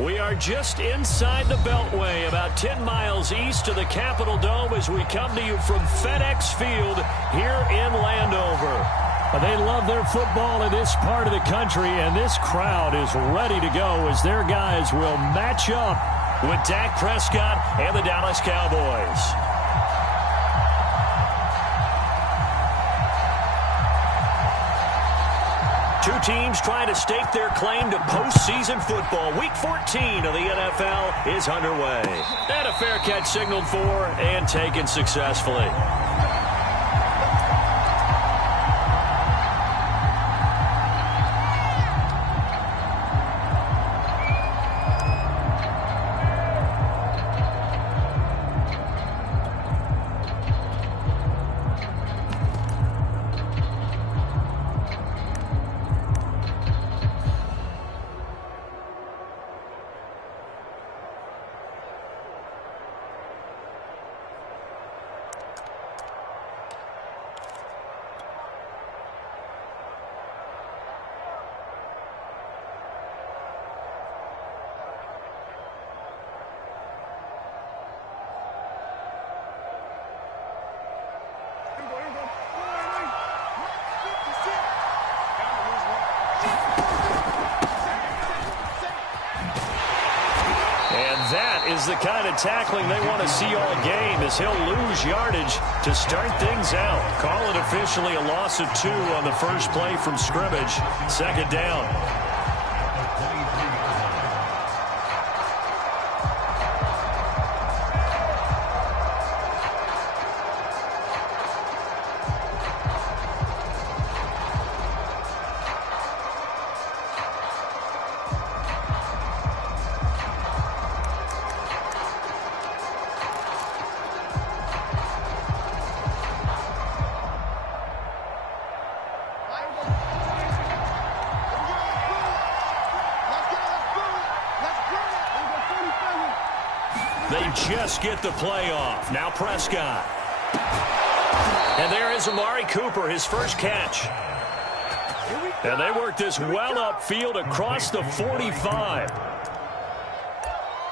We are just inside the Beltway, about 10 miles east of the Capitol Dome as we come to you from FedEx Field here in Landover. They love their football in this part of the country, and this crowd is ready to go as their guys will match up with Dak Prescott and the Dallas Cowboys. Two teams trying to stake their claim to postseason football. Week 14 of the NFL is underway. And a fair catch signaled for and taken successfully. Is the kind of tackling they want to see all game as he'll lose yardage to start things out. Call it officially a loss of 2 on the first play from scrimmage. Second down. They just get the play off. Now Prescott. And there is Amari Cooper, his first catch. And they work this well upfield across the 45.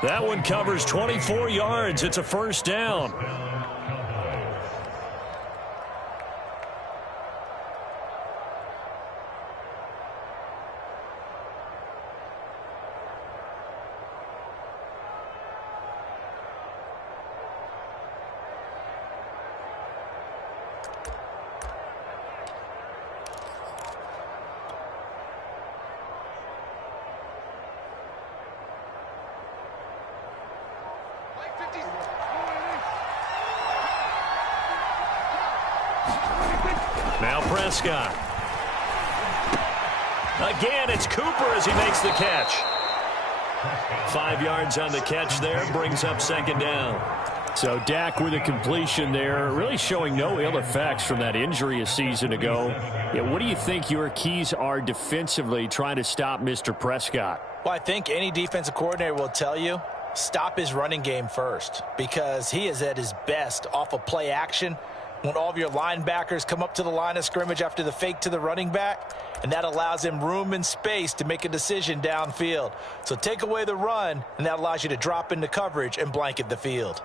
That one covers 24 yards. It's a first down. Now Prescott. Again, it's Cooper as he makes the catch. 5 yards on the catch there, brings up second down. So Dak with a completion there, really showing no ill effects from that injury a season ago. Yeah, what do you think your keys are defensively trying to stop Mr. Prescott? Well, I think any defensive coordinator will tell you, stop his running game first, because he is at his best off of play action when all of your linebackers come up to the line of scrimmage after the fake to the running back, and that allows him room and space to make a decision downfield. So take away the run, and that allows you to drop into coverage and blanket the field.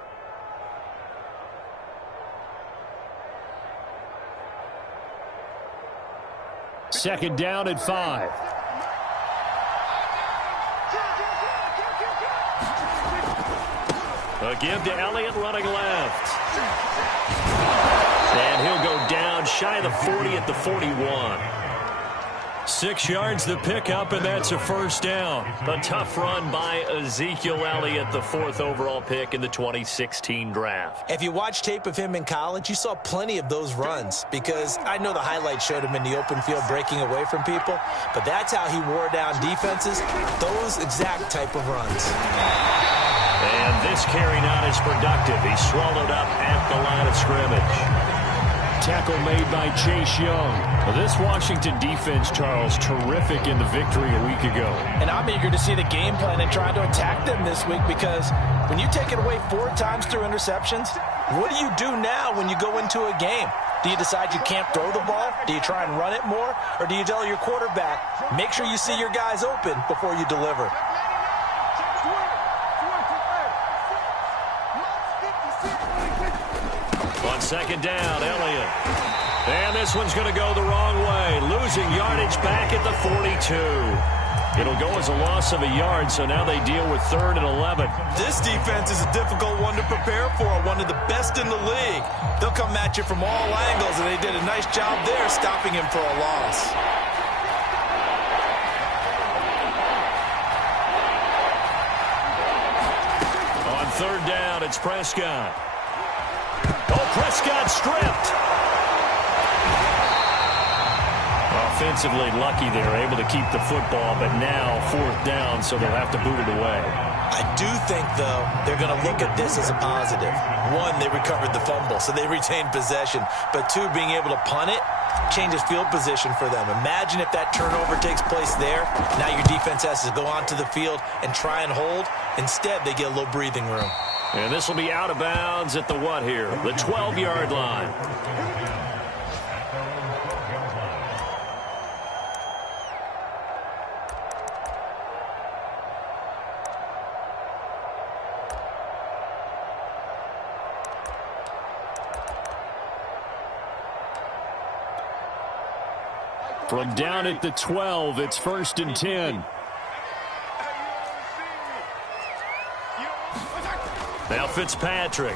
Second down at 5. A give to Elliott running left. And he'll go down shy of the 40 at the 41. 6 yards the pickup, and that's a first down. A tough run by Ezekiel Elliott, the 4th overall pick in the 2016 draft. If you watch tape of him in college, you saw plenty of those runs, because I know the highlights showed him in the open field breaking away from people, but that's how he wore down defenses, those exact type of runs. And this carry not as productive. He's swallowed up at the line of scrimmage. Tackle made by Chase Young. Well, this Washington defense, Charles, terrific in the victory a week ago. And I'm eager to see the game plan and trying to attack them this week, because when you take it away 4 times through interceptions, what do you do now when you go into a game? Do you decide you can't throw the ball? Do you try and run it more? Or do you tell your quarterback, make sure you see your guys open before you deliver? On second down, Elliott. And this one's going to go the wrong way. Losing yardage back at the 42. It'll go as a loss of a yard, so now they deal with 3rd and 11. This defense is a difficult one to prepare for, one of the best in the league. They'll come at you from all angles, and they did a nice job there stopping him for a loss. On 3rd down, it's Prescott. Oh, Prescott stripped. Offensively lucky they're able to keep the football, but now 4th down, so they'll have to boot it away. I do think, though, they're going to look at this as a positive. 1, they recovered the fumble, so they retained possession. But 2, being able to punt it changes field position for them. Imagine if that turnover takes place there. Now your defense has to go onto the field and try and hold. Instead, they get a little breathing room. And this will be out of bounds at the what here? The 12-yard line. From down at the 12, it's 1st and 10. Now Fitzpatrick.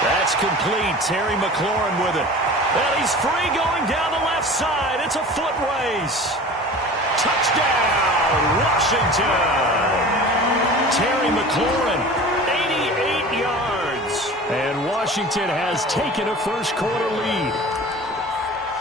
That's complete. Terry McLaurin with it. And he's free going down the left side. It's a foot race. Touchdown, Washington. Terry McLaurin, 88 yards. And Washington has taken a first-quarter lead.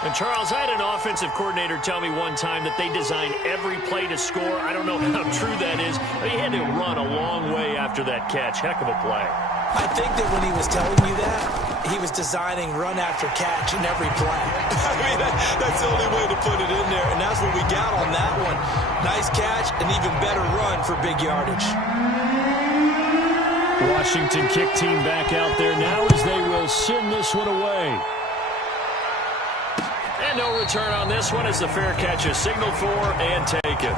And, Charles, I had an offensive coordinator tell me one time that they design every play to score. I don't know how true that is, but he had to run a long way after that catch. Heck of a play. I think that when he was telling you that, he was designing run after catch in every play. I mean, that's the only way to put it in there, and that's what we got on that one. Nice catch, an even better run for big yardage. Washington kick team back out there now as they will send this one away. And no return on this one as the fair catch is signaled for and taken.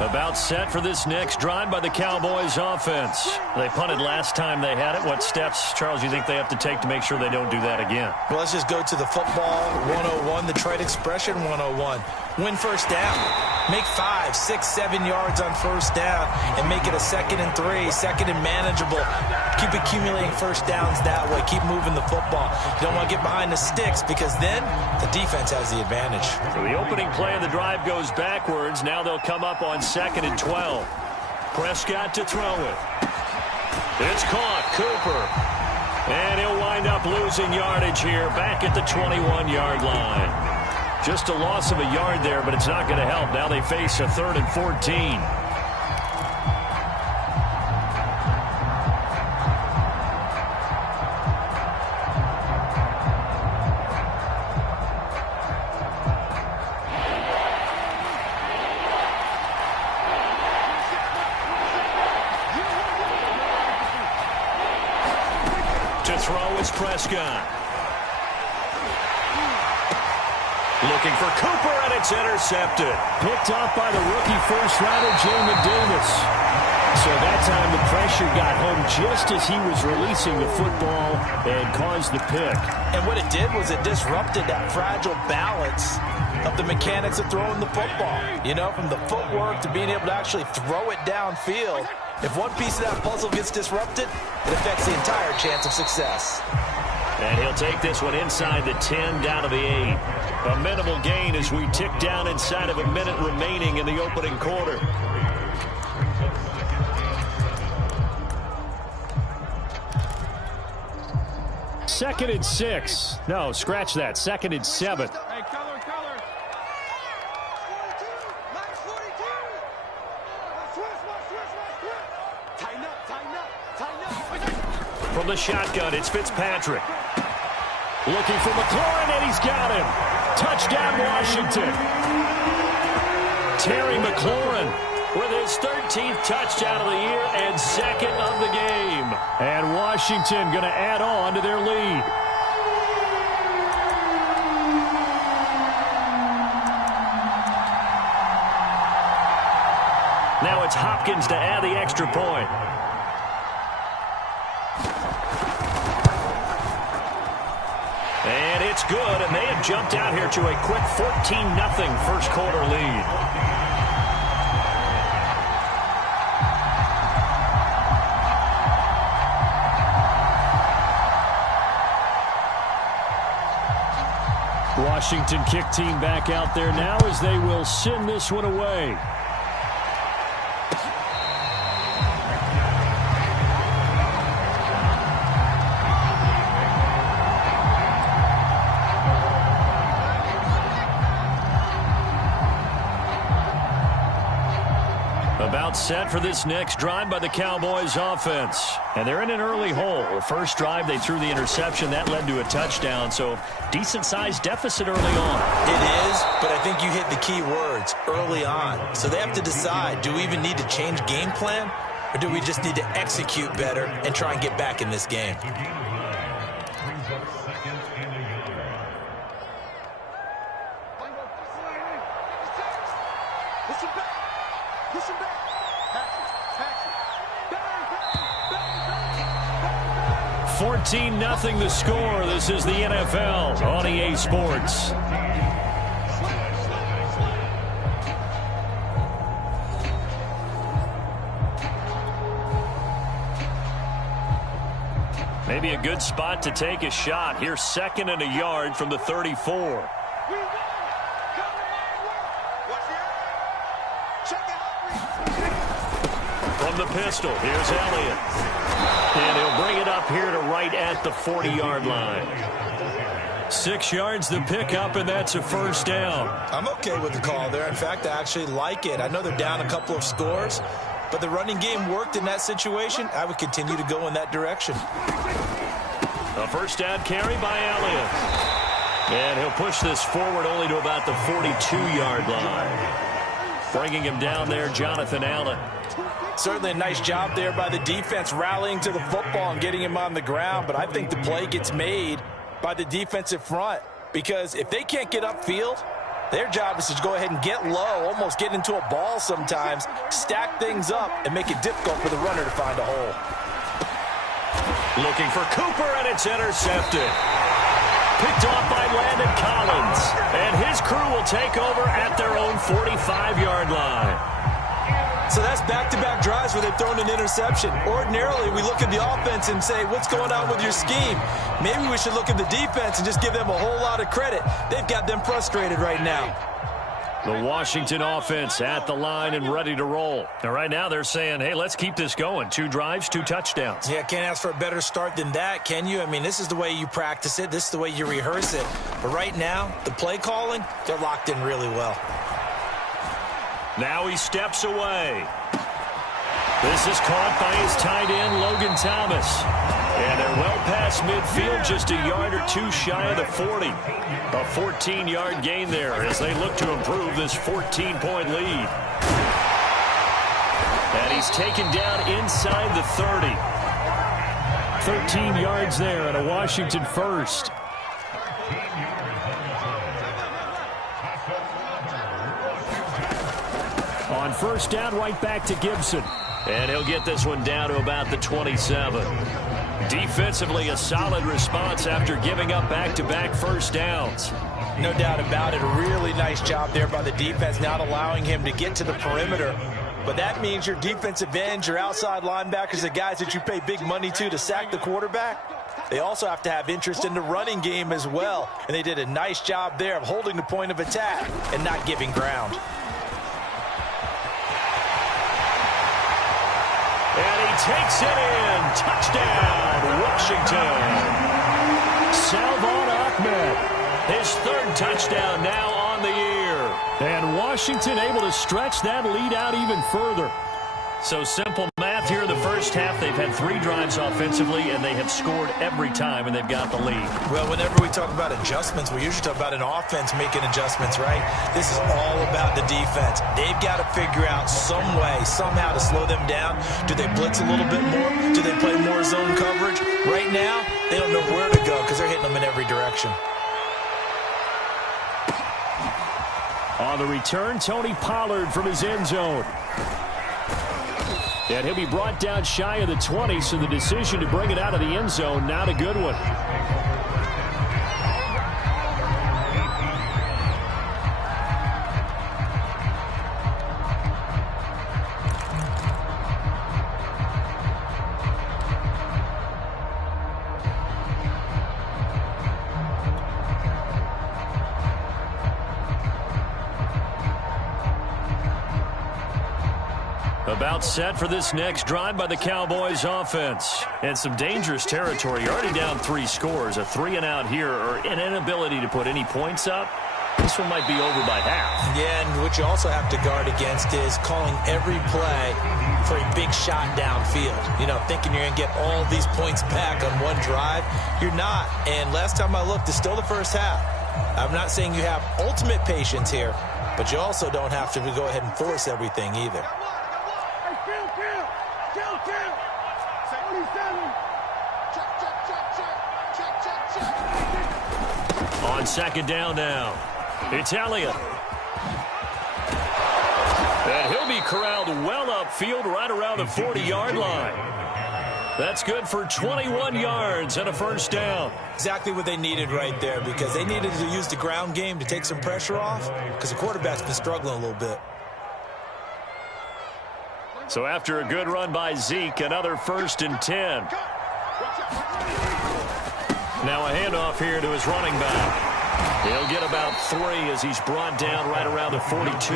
About set for this next drive by the Cowboys offense. They punted last time they had it. What steps, Charles, you think they have to take to make sure they don't do that again? Well, let's just go to the football 101, the trade expression 101. Win first down. Make 5, 6, 7 yards on first down and make it a 2nd and 3, 2nd and manageable. Keep accumulating first downs that way. Keep moving the football. You don't want to get behind the sticks because then the defense has the advantage. So the opening play of the drive goes backwards. Now they'll come up on 2nd and 12. Prescott to throw it. It's caught. Cooper. And he'll wind up losing yardage here back at the 21-yard line. Just a loss of a yard there, but it's not going to help. Now they face a 3rd and 14. To throw is Prescott. Looking for Cooper, and it's intercepted. Picked off by the rookie first-rounder, Jamin Davis. So that time the pressure got home just as he was releasing the football and caused the pick. And what it did was it disrupted that fragile balance of the mechanics of throwing the football. You know, from the footwork to being able to actually throw it downfield. If one piece of that puzzle gets disrupted, it affects the entire chance of success. And he'll take this one inside the 10, down to the 8. A minimal gain as we tick down inside of a minute remaining in the opening quarter. Second and 6. No, scratch that. 2nd and 7. Hey, color. From the shotgun, it's Fitzpatrick. Looking for McLaurin, and he's got him. Touchdown, Washington. Terry McLaurin with his 13th touchdown of the year and 2nd of the game. And Washington going to add on to their lead. Now it's Hopkins to add the extra point. And it's good, and they have jumped out here to a quick 14-0 first quarter lead. Washington kick team back out there now as they will send this one away. About set for this next drive by the Cowboys offense. And they're in an early hole. The first drive, they threw the interception. That led to a touchdown. So decent-sized deficit early on. It is, but I think you hit the key words, early on. So they have to decide, do we even need to change game plan? Or do we just need to execute better and try and get back in this game? Fourteen 0 the score. This is the NFL on EA Sports. Maybe a good spot to take a shot. Here's 2nd and a yard from the 34. From the pistol, here's Elliott. And he'll bring it up here to right at the 40-yard line. 6 yards the pickup, and that's a first down. I'm okay with the call there. In fact, I actually like it. I know they're down a couple of scores, but the running game worked in that situation. I would continue to go in that direction. A first down carry by Elliott. And he'll push this forward only to about the 42-yard line. Bringing him down there, Jonathan Allen. Certainly a nice job there by the defense rallying to the football and getting him on the ground, but I think the play gets made by the defensive front because if they can't get upfield, their job is to go ahead and get low, almost get into a ball sometimes, stack things up, and make it difficult for the runner to find a hole. Looking for Cooper, and it's intercepted. Picked off by Landon Collins, and his crew will take over at their own 45-yard line. So that's back-to-back drives where they've thrown an interception. Ordinarily, we look at the offense and say, what's going on with your scheme? Maybe we should look at the defense and just give them a whole lot of credit. They've got them frustrated right now. The Washington offense at the line and ready to roll. And right now they're saying, hey, let's keep this going. 2 drives, 2 touchdowns. Yeah, can't ask for a better start than that, can you? I mean, this is the way you practice it. This is the way you rehearse it. But right now, the play calling, they're locked in really well. Now he steps away. This is caught by his tight end, Logan Thomas. And they're well past midfield, just a yard or 2 shy of the 40. A 14-yard gain there as they look to improve this 14-point lead. And he's taken down inside the 30. 13 yards there and a Washington first. On first down, right back to Gibson. And he'll get this one down to about the 27. Defensively, a solid response after giving up back-to-back first downs. No doubt about it. A really nice job there by the defense, not allowing him to get to the perimeter. But that means your defensive ends, your outside linebackers, the guys that you pay big money to sack the quarterback, they also have to have interest in the running game as well. And they did a nice job there of holding the point of attack and not giving ground. And he takes it in. Touchdown, Washington. Salvon Ahmed, his 3rd touchdown now on the year. And Washington able to stretch that lead out even further. So simple math here in the first half. They've had 3 drives offensively, and they have scored every time, and they've got the lead. Well, whenever we talk about adjustments, we usually talk about an offense making adjustments, right? This is all about the defense. They've got to figure out some way, somehow to slow them down. Do they blitz a little bit more? Do they play more zone coverage? Right now, they don't know where to go because they're hitting them in every direction. On the return, Tony Pollard from his end zone. And he'll be brought down shy of the 20, so the decision to bring it out of the end zone, not a good one. About set for this next drive by the Cowboys offense. And some dangerous territory. You're already down 3 scores. A 3-and-out here, or an inability to put any points up. This one might be over by half. Yeah, and what you also have to guard against is calling every play for a big shot downfield. You know, thinking you're going to get all these points back on one drive. You're not. And last time I looked, it's still the first half. I'm not saying you have ultimate patience here, but you also don't have to go ahead and force everything either. On second down now, it's Elliott. And he'll be corralled well upfield right around the 40-yard line. That's good for 21 yards and a first down. Exactly what they needed right there, because they needed to use the ground game to take some pressure off, because the quarterback's been struggling a little bit. So after a good run by Zeke, another 1st and 10. Now a handoff here to his running back. He'll get about 3 as he's brought down right around the 42.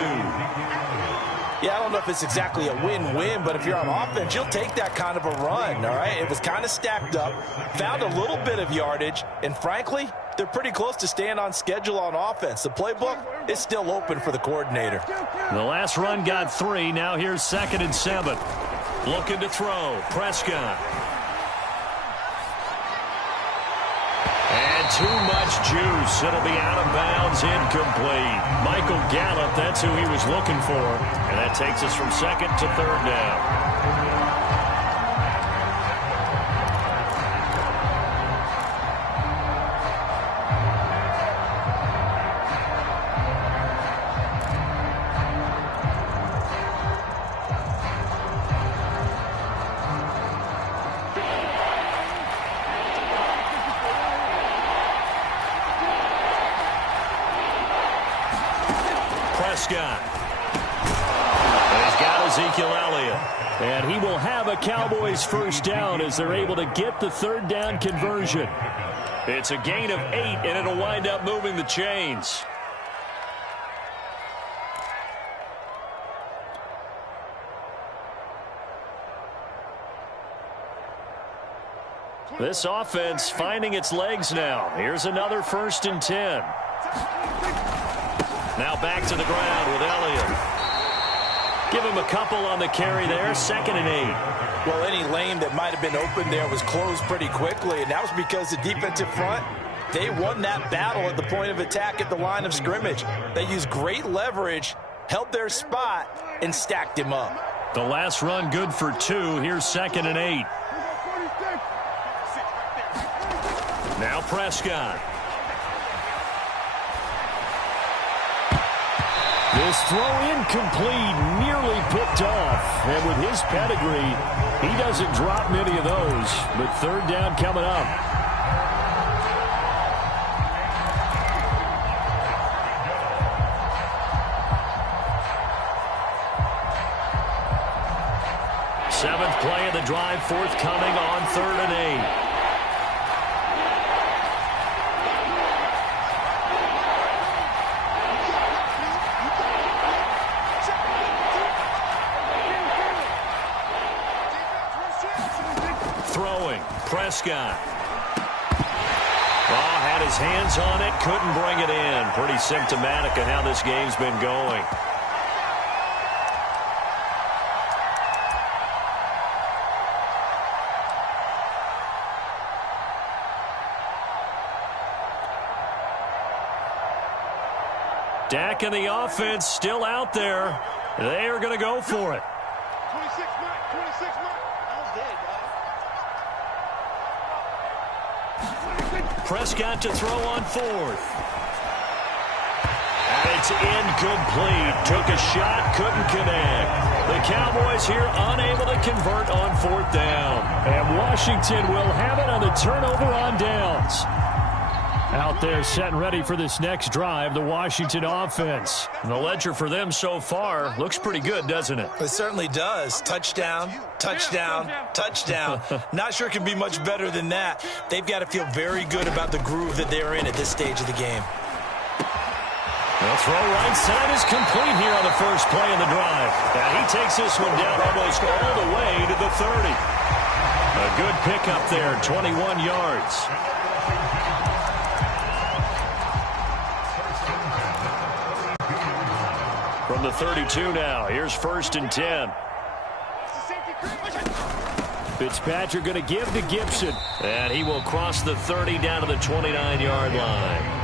Yeah, I don't know if it's exactly a win-win, but if you're on offense, you'll take that kind of a run, all right? It was kind of stacked up, found a little bit of yardage, and frankly, they're pretty close to staying on schedule on offense. The playbook is still open for the coordinator. The last run got 3. Now here's 2nd and 7. Looking to throw. Prescott. And too much juice. It'll be out of bounds, incomplete. Michael Gallup, that's who he was looking for. And that takes us from 2nd to 3rd down. Prescott. And he's got Ezekiel Elliott. And he will have a Cowboys first down as they're able to get the 3rd down conversion. It's a gain of 8, and it'll wind up moving the chains. This offense finding its legs now. Here's another 1st and 10. Now back to the ground with Elliott. Give him a couple on the carry there. 2nd and 8. Well, any lane that might have been open there was closed pretty quickly, and that was because the defensive front, they won that battle at the point of attack at the line of scrimmage. They used great leverage, held their spot, and stacked him up. The last run good for 2. Here's 2nd and 8. Now Prescott. This throw incomplete, nearly picked off. And with his pedigree, he doesn't drop many of those. But 3rd down coming up. Seventh play of the drive, forthcoming on 3rd and 8. Prescott. Oh, had his hands on it, couldn't bring it in. Pretty symptomatic of how this game's been going. Dak and the offense still out there. They are going to go for it. 26 Mike, 26 Mike. I was dead, dog. Prescott to throw on 4th. And it It's incomplete. Took a shot, couldn't connect. The Cowboys here unable to convert on 4th down. And Washington will have it on the turnover on downs. Out there set and ready for this next drive, the Washington offense. And the ledger for them so far looks pretty good, doesn't it? It certainly does. Touchdown, touchdown, touchdown. Not sure it can be much better than that. They've got to feel very good about the groove that they're in at this stage of the game. The throw right side is complete here on the first play of the drive. And he takes this one down almost all the way to the 30. A good pickup there, 21 yards. From the 32 now, here's 1st and 10. Fitzpatrick going to give to Gibson. And he will cross the 30 down to the 29-yard line.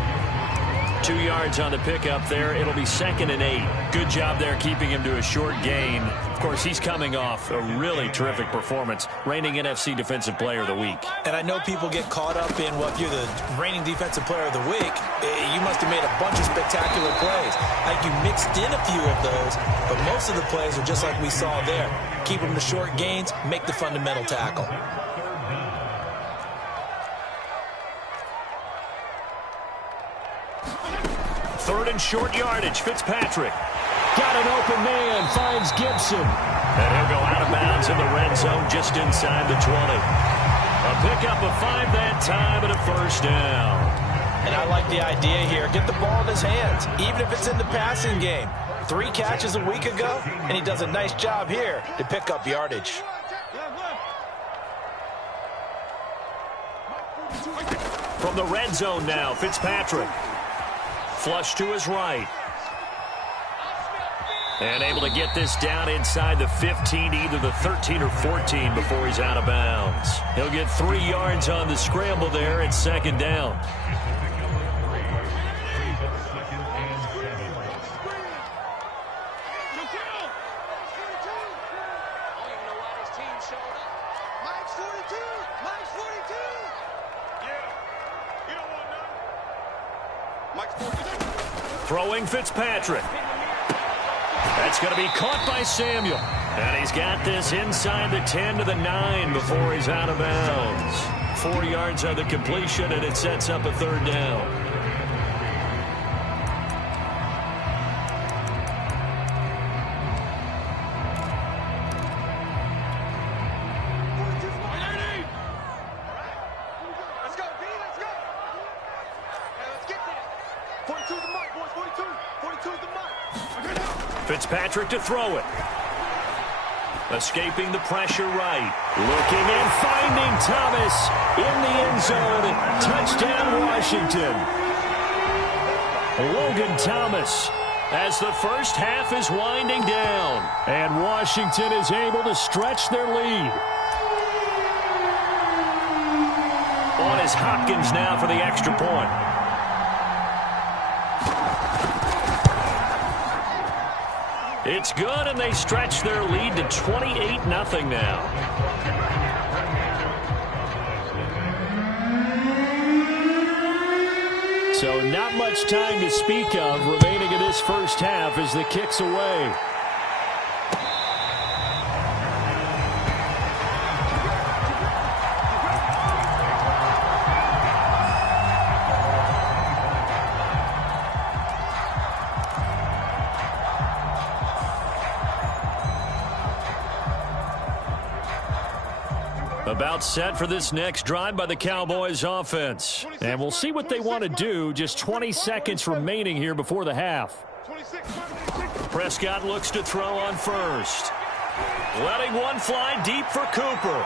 2 yards on the pickup there. It'll be 2nd and 8. Good job there keeping him to a short gain. Of course, he's coming off a really terrific performance, reigning NFC Defensive Player of the Week. And I know people get caught up in, well, if you're the reigning Defensive Player of the Week, you must have made a bunch of spectacular plays. I think you mixed in a few of those, but most of the plays are just like we saw there. Keep them to short gains, make the fundamental tackle. Third and short yardage, Fitzpatrick. Got an open man, finds Gibson. And he'll go out of bounds in the red zone just inside the 20. A pickup of 5 that time and a 1st down. And I like the idea here. Get the ball in his hands, even if it's in the passing game. 3 catches a week ago, and he does a nice job here to pick up yardage. From the red zone now, Fitzpatrick. Flush to his right. And able to get this down inside the 15, either the 13 or 14 before he's out of bounds. He'll get 3 yards on the scramble there at 2nd down. Throwing Fitzpatrick. That's going to be caught by Samuel. And he's got this inside the 10 to the 9 before he's out of bounds. 4 yards on the completion, and it sets up a 3rd down. Fitzpatrick to throw it. Escaping the pressure right. Looking and finding Thomas in the end zone. Touchdown, Washington. Logan Thomas as the first half is winding down. And Washington is able to stretch their lead. On is Hopkins now for the extra point. It's good, and they stretch their lead to 28-0 now. So not much time to speak of remaining in this first half as the kick's away. About set for this next drive by the Cowboys offense. And we'll see what they want to do. Just 20 seconds remaining here before the half. Prescott looks to throw on first. Letting one fly deep for Cooper.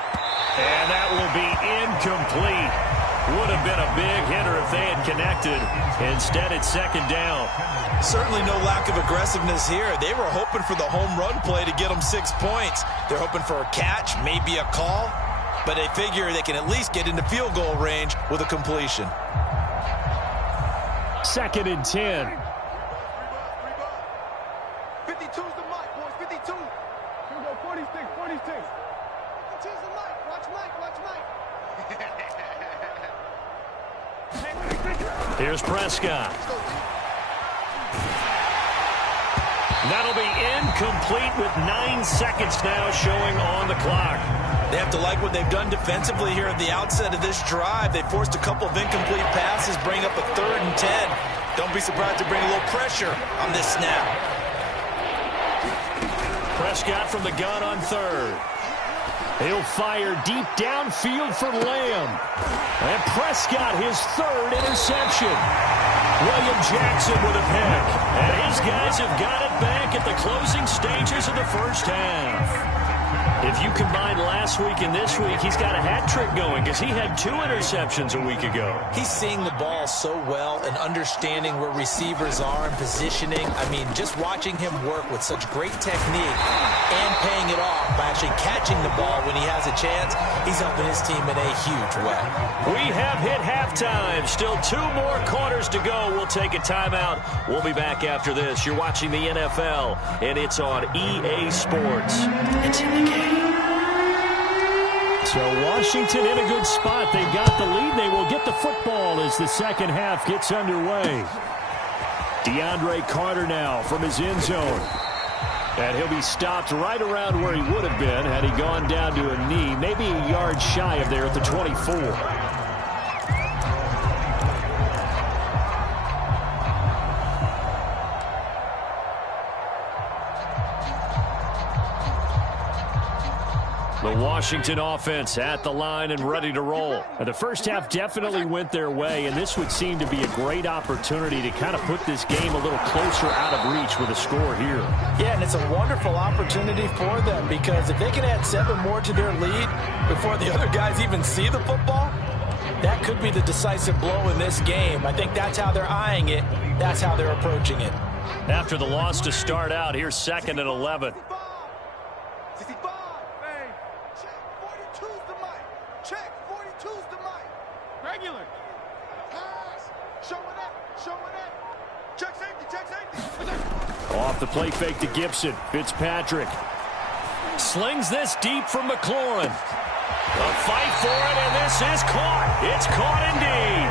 And that will be incomplete. Would have been a big hitter if they had connected. Instead, it's 2nd down. Certainly no lack of aggressiveness here. They were hoping for the home run play to get them 6 points. They're hoping for a catch, maybe a call. But they figure they can at least get into field goal range with a completion. 2nd and 10. 52's the mic, boys. 52. Here we go. 46. 46. 52's the mic. Watch Mike. Watch Mike. Here's Prescott. That'll be incomplete with 9 seconds now showing on the clock. They have to like what they've done defensively here at the outset of this drive. They forced a couple of incomplete passes, bring up a 3rd and 10. Don't be surprised to bring a little pressure on this snap. Prescott from the gun on 3rd. He'll fire deep downfield for Lamb. And Prescott, his 3rd interception. William Jackson with a pick. And his guys have got it back at the closing stages of the first half. If you combine last week and this week, he's got a hat trick going because he had 2 interceptions a week ago. He's seeing the ball so well and understanding where receivers are and positioning. I mean, just watching him work with such great technique and paying it off by actually catching the ball when he has a chance, he's helping his team in a huge way. We have hit halftime. Still 2 more quarters to go. We'll take a timeout. We'll be back after this. You're watching the NFL, and it's on EA Sports. It's in the game. So Washington in a good spot. They've got the lead. They will get the football as the second half gets underway. DeAndre Carter now from his end zone. And he'll be stopped right around where he would have been had he gone down to a knee, maybe a yard shy of there at the 24. The Washington offense at the line and ready to roll. The first half definitely went their way, and this would seem to be a great opportunity to kind of put this game a little closer out of reach with a score here. Yeah, and it's a wonderful opportunity for them because if they can add 7 more to their lead before the other guys even see the football, that could be the decisive blow in this game. I think that's how they're eyeing it. That's how they're approaching it. After the loss to start out, here's 2nd and 11. Regular. Pass. Showing up. Check safety. Off the play fake to Gibson. Fitzpatrick slings this deep from McLaurin. A fight for it, and this is caught. It's caught indeed.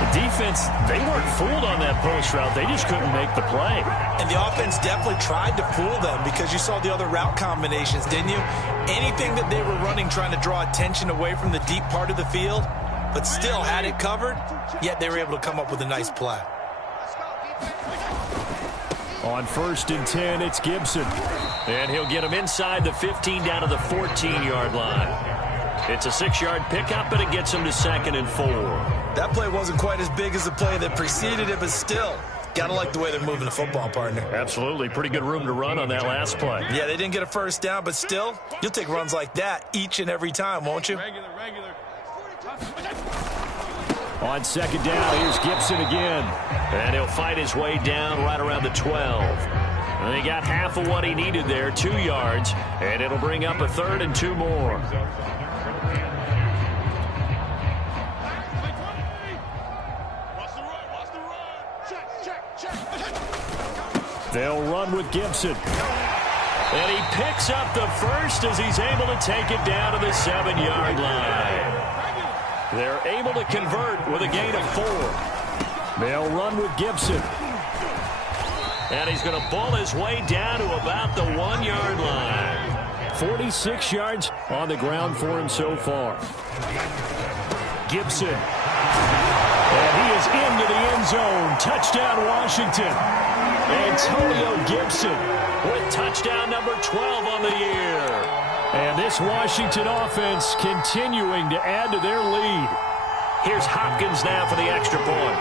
The defense, they weren't fooled on that post route. They just couldn't make the play. And the offense definitely tried to fool them because you saw the other route combinations, didn't you? Anything that they were running trying to draw attention away from the deep part of the field, but still had it covered, yet they were able to come up with a nice play. On 1st and 10, it's Gibson. And he'll get him inside the 15 down to the 14-yard line. It's a 6-yard pickup, and it gets him to 2nd and 4. That play wasn't quite as big as the play that preceded it, but still, got to like the way they're moving the football, partner. Absolutely. Pretty good room to run on that last play. Yeah, they didn't get a first down, but still, you'll take runs like that each and every time, won't you? Regular. On 2nd down, here's Gibson again. And he'll fight his way down right around the 12. And he got half of what he needed there, 2 yards, and it'll bring up a 3rd and 2 more. They'll run with Gibson. And he picks up the first as he's able to take it down to the 7-yard line. They're able to convert with a gain of 4. They'll run with Gibson. And he's going to ball his way down to about the 1-yard line. 46 yards on the ground for him so far. Gibson. And he is into the end zone. Touchdown, Washington. Antonio Gibson with touchdown number 12 on the year. And this Washington offense continuing to add to their lead. Here's Hopkins now for the extra point.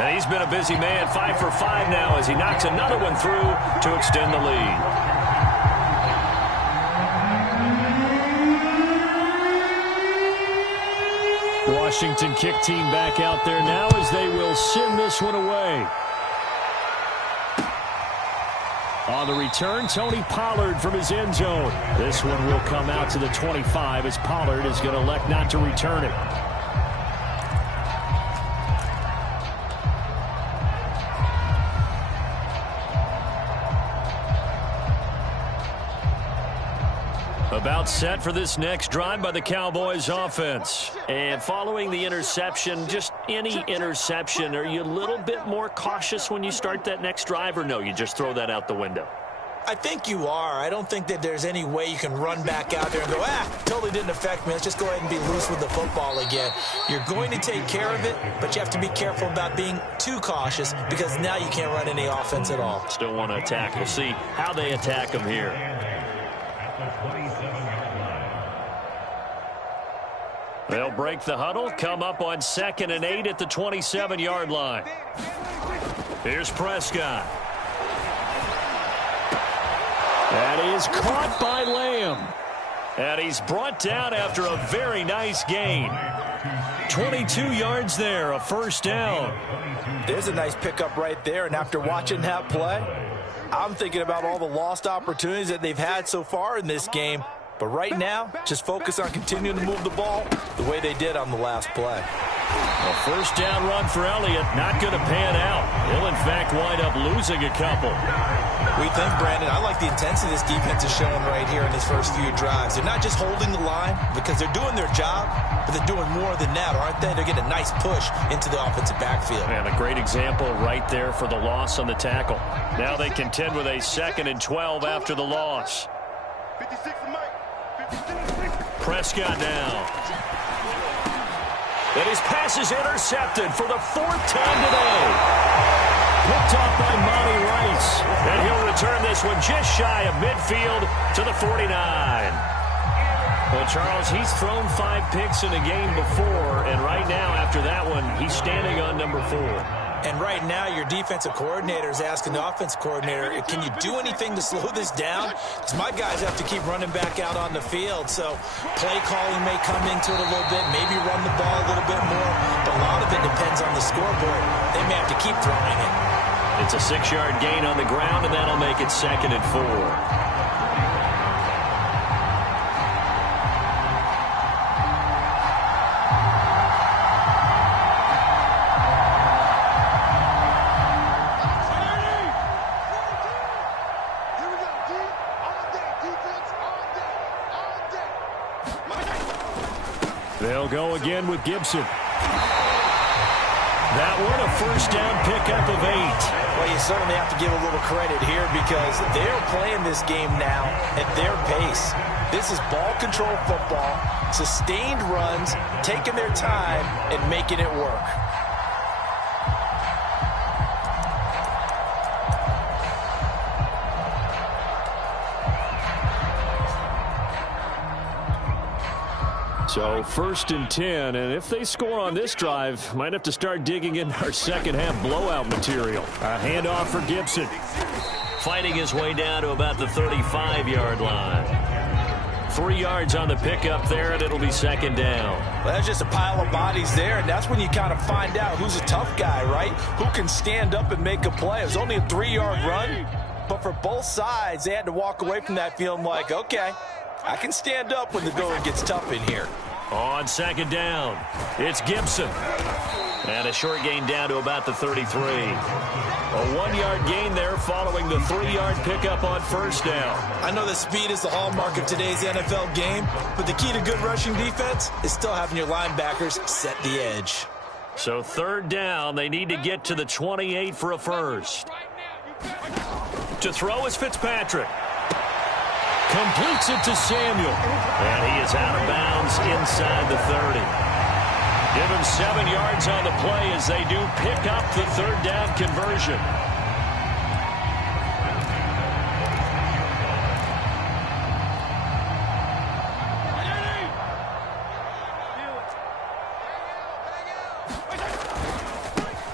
And he's been a busy man, 5 for 5 now as he knocks another one through to extend the lead. Washington kick team back out there now as they will send this one away. On the return, Tony Pollard from his end zone. This one will come out to the 25 as Pollard is going to elect not to return it. A About set for this next drive by the Cowboys offense. And following the interception, just any interception, are you a little bit more cautious when you start that next drive, or no, you just throw that out the window? I think you are. I don't think that there's any way you can run back out there and go, totally didn't affect me. Let's just go ahead and be loose with the football again. You're going to take care of it, but you have to be careful about being too cautious because now you can't run any offense at all. Still want to attack. We'll see how they attack them here. They'll break the huddle, come up on 2nd and 8 at the 27-yard line. Here's Prescott. That is caught by Lamb. And he's brought down after a very nice gain. 22 yards there, a first down. There's a nice pickup right there, and after watching that play, I'm thinking about all the lost opportunities that they've had so far in this game. But right now, just focus on continuing to move the ball the way they did on the last play. A first down run for Elliott, not going to pan out. He'll, in fact, wind up losing a couple. We think, Brandon, I like the intensity this defense is showing right here in his first few drives. They're not just holding the line because they're doing their job, but they're doing more than that, aren't they? They're getting a nice push into the offensive backfield. And a great example right there for the loss on the tackle. Now they contend with a 2nd and 12 after the loss. 56 Mike. Prescott now. And his pass is intercepted for the 4th time today. Picked off by Monty Rice. And he'll return this one just shy of midfield to the 49. Well, Charles, he's thrown 5 picks in a game before, and right now, after that one, he's standing on number 4. And right now, your defensive coordinator is asking the offense coordinator, can you do anything to slow this down? Because my guys have to keep running back out on the field. So play calling may come into it a little bit, maybe run the ball a little bit more. But a lot of it depends on the scoreboard. They may have to keep throwing it. It's a 6-yard gain on the ground, and that'll make it 2nd and 4. They'll go again with Gibson. That one, a first down pickup of 8. Well, you certainly have to give a little credit here because they're playing this game now at their pace. This is ball control football, sustained runs, taking their time, and making it work. So 1st and 10, and if they score on this drive, might have to start digging in our second-half blowout material. A handoff for Gibson. Fighting his way down to about the 35-yard line. 3 yards on the pickup there, and it'll be 2nd down. Well, that's just a pile of bodies there, and that's when you kind of find out who's a tough guy, right? Who can stand up and make a play. It was only a 3-yard run, but for both sides, they had to walk away from that feeling like, okay, I can stand up when the going gets tough in here. On 2nd down, it's Gibson. And a short gain down to about the 33. A 1-yard gain there following the 3-yard pickup on 1st down. I know that speed is the hallmark of today's NFL game, but the key to good rushing defense is still having your linebackers set the edge. So 3rd down, they need to get to the 28 for a first. To throw is Fitzpatrick. Completes it to Samuel. And he is out of bounds inside the 30. Give him 7 yards on the play as they do pick up the 3rd down conversion.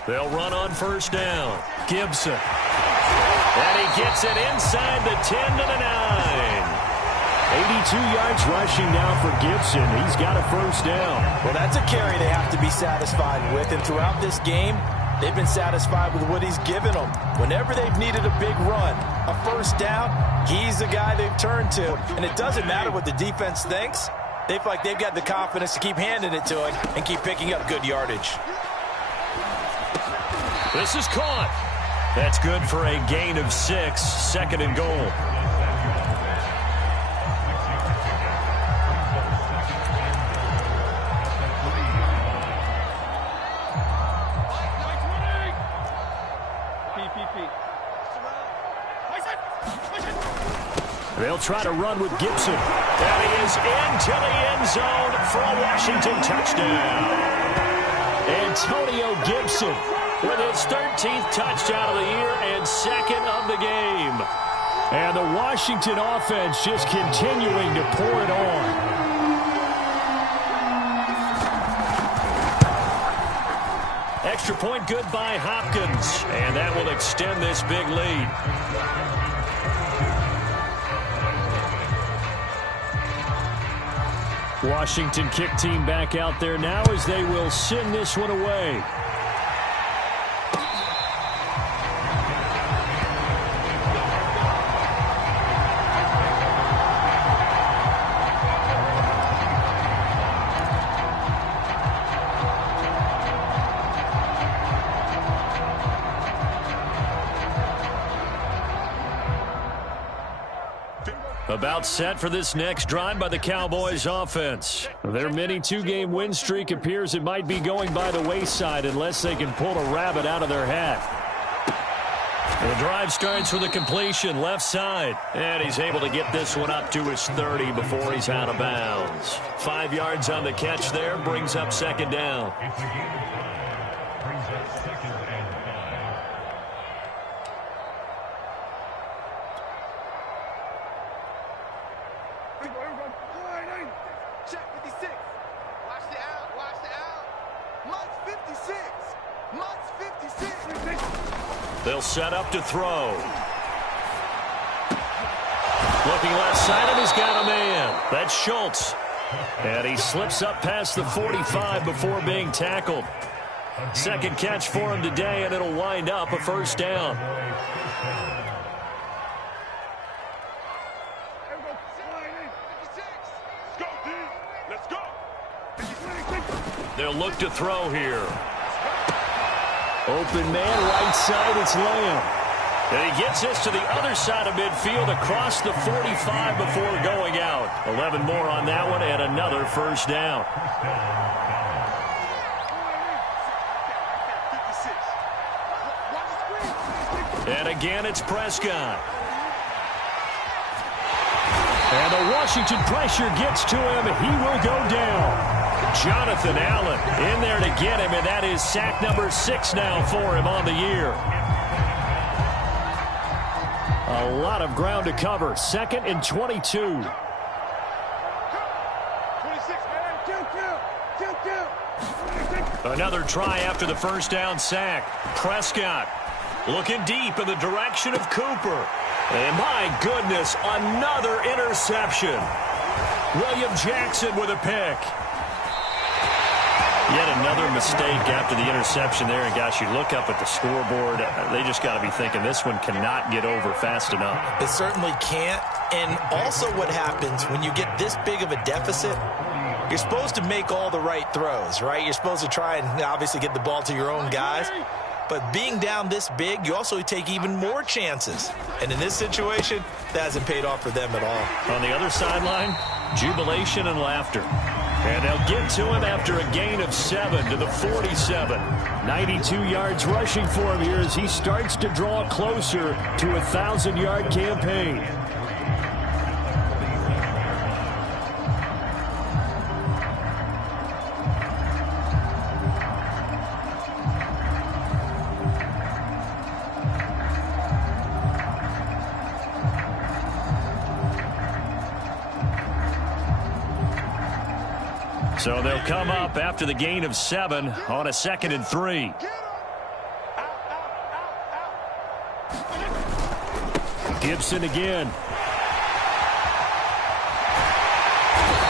They'll run on 1st down. Gibson. And he gets it inside the 10 to the 9. 82 yards rushing now for Gibson. He's got a first down. Well, that's a carry they have to be satisfied with. And throughout this game, they've been satisfied with what he's given them. Whenever they've needed a big run, a first down, he's the guy they've turned to. And it doesn't matter what the defense thinks. They feel like they've got the confidence to keep handing it to him and keep picking up good yardage. This is caught. That's good for a gain of 6, 2nd and goal. They'll try to run with Gibson. And he is into the end zone for a Washington touchdown. Antonio Gibson With his 13th touchdown of the year and second of the game. And the Washington offense just continuing to pour it on. Extra point good by Hopkins. And that will extend this big lead. Washington kick team back out there now as they will send this one away. About set for this next drive by the Cowboys offense. Their mini two-game win streak appears it might be going by the wayside unless they can pull a rabbit out of their hat. The drive starts with a completion left side. And he's able to get this one up to his 30 before he's out of bounds. 5 yards on the catch there, brings up second down. Check 56. Watch the out. Watch the out. Mud's 56. Mud's 56. They'll set up to throw. Looking left side, and he's got a man. That's Schultz. And he slips up past the 45 before being tackled. Second catch for him today, and it'll wind up a first down. They'll look to throw here. Open man, right side, it's Lamb. And he gets this to the other side of midfield across the 45 before going out. 11 more on that one and another first down. And again, it's Prescott. And the Washington pressure gets to him. He will go down. Jonathan Allen in there to get him, and that is sack number 6 now for him on the year. A lot of ground to cover. 2nd and 22. 26, man. Another try after the first down sack. Prescott looking deep in the direction of Cooper. And my goodness, another interception. William Jackson with a pick. Yet another mistake after the interception there. And, gosh, you look up at the scoreboard, they just got to be thinking this one cannot get over fast enough. It certainly can't. And also what happens when you get this big of a deficit, you're supposed to make all the right throws, right? You're supposed to try and obviously get the ball to your own guys. But being down this big, you also take even more chances. And in this situation, that hasn't paid off for them at all. On the other sideline, jubilation and laughter. And they'll get to him after a gain of 7 to the 47. 92 yards rushing for him here as he starts to draw closer to a 1,000-yard campaign. So they'll come up after the gain of 7 on a 2nd and 3. Gibson again.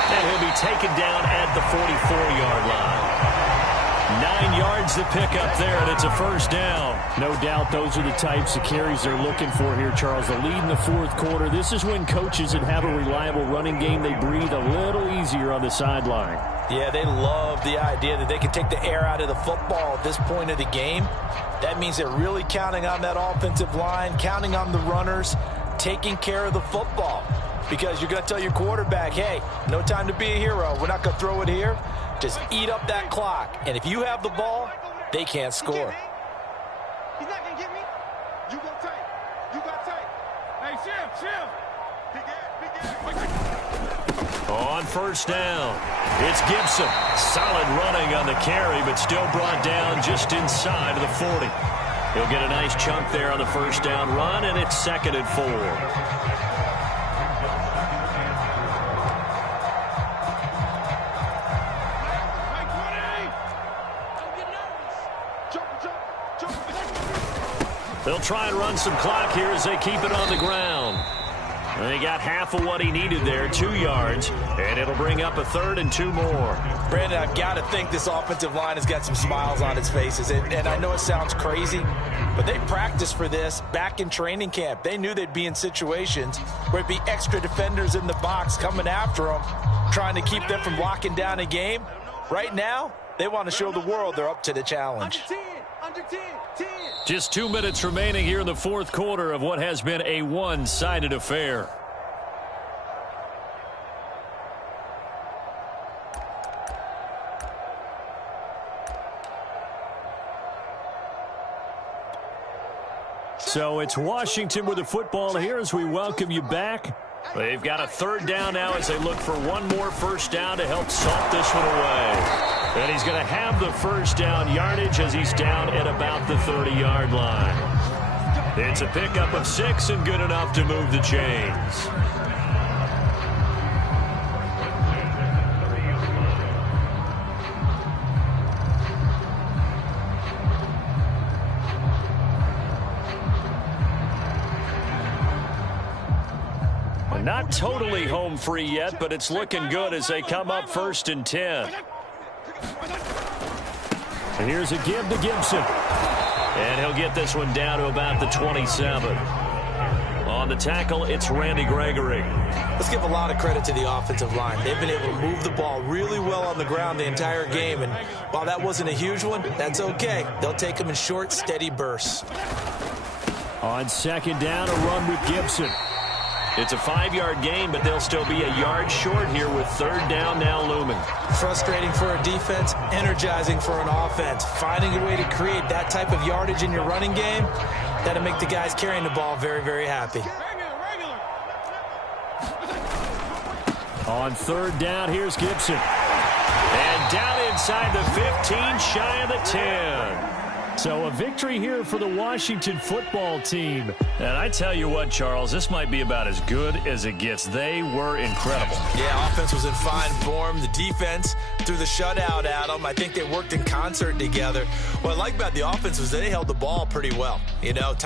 And he'll be taken down at the 44-yard line. 9 yards to pick up there, and it's a first down. No doubt those are the types of carries they're looking for here, Charles. The lead in the 4th quarter. This is when coaches that have a reliable running game, they breathe a little easier on the sideline. Yeah, they love the idea that they can take the air out of the football at this point of the game. That means they're really counting on that offensive line, counting on the runners, taking care of the football. Because you're going to tell your quarterback, hey, no time to be a hero. We're not going to throw it here. Just eat up that clock. And if you have the ball, they can't score. He's not going to get me. You go tight. You got tight. Hey, Chip. On first down, it's Gibson. Solid running on the carry, but still brought down just inside of the 40. He'll get a nice chunk there on the first down run, and it's 2nd and 4. They'll try and run some clock here as they keep it on the ground. And he got half of what he needed there, 2 yards, and it'll bring up a 3rd and 2 more. Brandon, I've got to think this offensive line has got some smiles on its faces. And I know it sounds crazy, but they practiced for this back in training camp. They knew they'd be in situations where it'd be extra defenders in the box coming after them, trying to keep them from locking down a game. Right now, they want to show the world they're up to the challenge. Under 10, 10. Just 2 minutes remaining here in the 4th quarter of what has been a one-sided affair. So it's Washington with the football here as we welcome you back. They've got a 3rd down now as they look for one more first down to help salt this one away. And he's going to have the first down yardage as he's down at about the 30-yard line. It's a pickup of 6 and good enough to move the chains. Not totally home free yet, but it's looking good as they come up 1st and 10. And here's a give to Gibson. And he'll get this one down to about the 27. On the tackle, it's Randy Gregory. Let's give a lot of credit to the offensive line. They've been able to move the ball really well on the ground the entire game. And while that wasn't a huge one, that's okay. They'll take them in short, steady bursts. On 2nd down, a run with Gibson. It's a 5-yard gain, but they'll still be a yard short here with 3rd down now looming. Frustrating for a defense, energizing for an offense. Finding a way to create that type of yardage in your running game, that'll make the guys carrying the ball very, very happy. On 3rd down, here's Gibson. And down inside the 15, shy of the 10. So a victory here for the Washington football team. And I tell you what, Charles, this might be about as good as it gets. They were incredible. Yeah, offense was in fine form. The defense threw the shutout at them. I think they worked in concert together. What I like about the offense was they held the ball pretty well. You know,